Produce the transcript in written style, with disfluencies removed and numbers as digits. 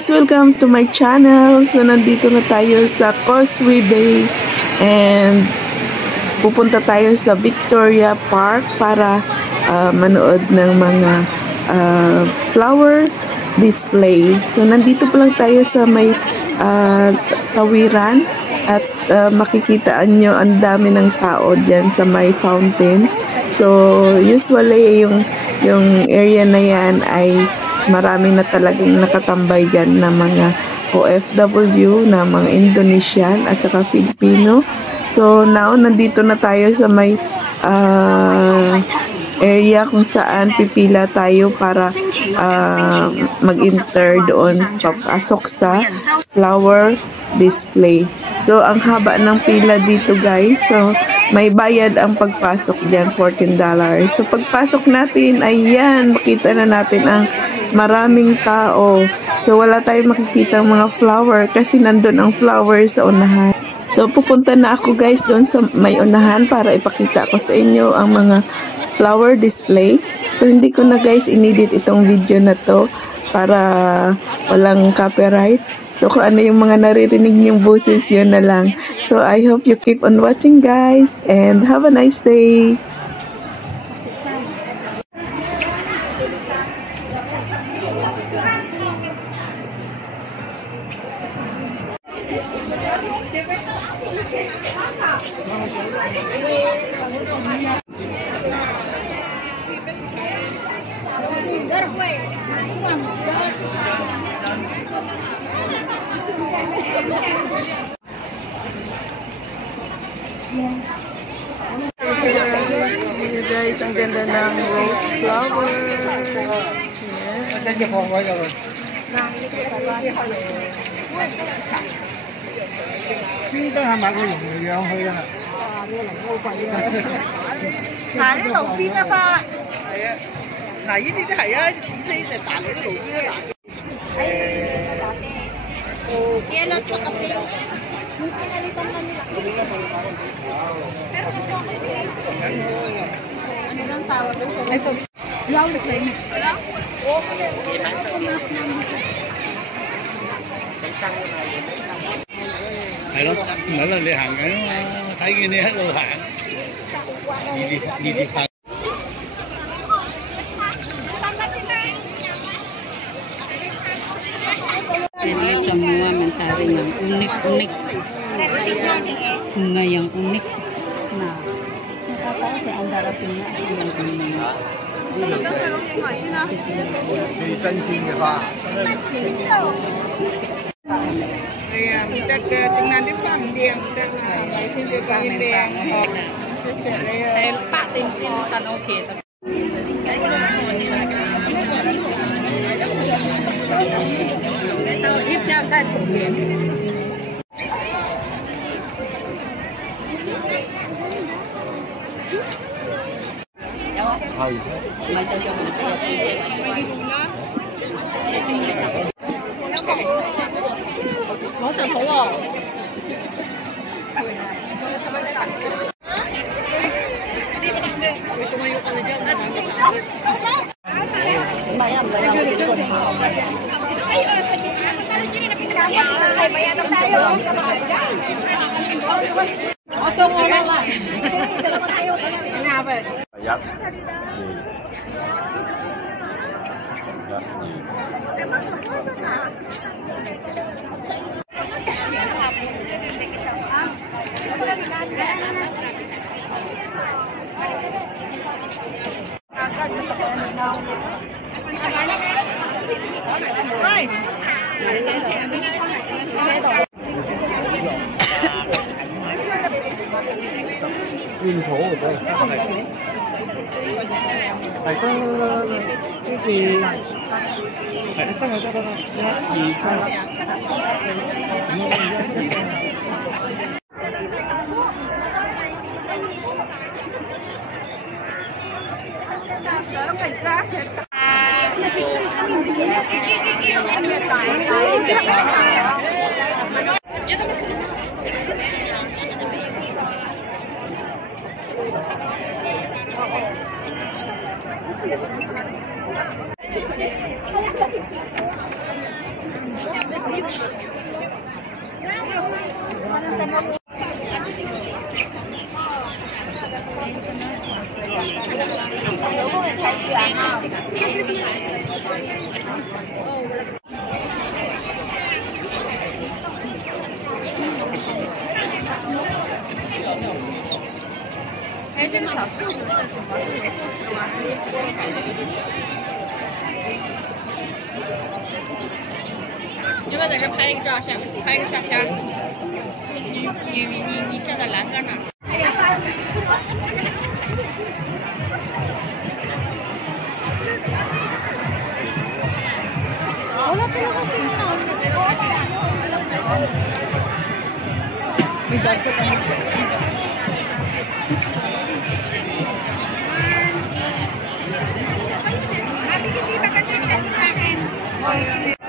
guys! Welcome to my channel. So nandito na tayo sa Causeway Bay and pupunta tayo sa Victoria Park para manood ng mga flower display. So nandito pa lang tayo sa may tawiran at makikita nyo ang dami ng tao dyan sa may fountain. So usually yung area na yan ay marami na talagang nakatambay dyan na mga OFW, na mga Indonesian at saka Filipino. So now nandito na tayo sa may area kung saan pipila tayo para mag-enter doon, papasok sa flower display. So ang haba ng pila dito guys, so may bayad ang pagpasok dyan, $14. So pagpasok natin, ayan, makita na natin ang maraming tao. So wala tayong makikita mga flower kasi nandun ang flower sa unahan. So pupunta na ako guys doon sa may unahan para ipakita ko sa inyo ang mga flower display. So hindi ko na guys inedit itong video na to para walang copyright. So kung ano yung mga naririnig niyong boses, yun na lang. So I hope you keep on watching guys and have a nice day. Hey guys, ang ganda ng rose flower. Yellow at saka pink. Yung pinalitan lang nila. Pero gusto ko ano lang tawag doon? Ay, so, yaw na sa'yo. Wala? Oo. Hay đó, nói là Lê Hằng ấy, thấy cái này hết rồi hả? Đi phạt. Jadi semua mencari yang unik-unik, bunga yang unik. Nah, siapa tahu di antara bunga yang unik. Người ta chừng nào đi phẳng điện, xin được có yên đèn. Pak tim xin kan oke. Ito, if niya ka chupin. May tagaman tayo. Ito po. Tumayo ka na dyan. Bayan tayo. Otong orang lah. Kenapa? Dạ. Nguyên thủ rồi đây. Phải có cái gì phải có người ta gì sao 哎，这个小兔子是什么？是维兔斯吗？要不要在这拍一个照相，拍一个相片？你站在栏杆那儿。Bakit hindi maganda yung sa akin?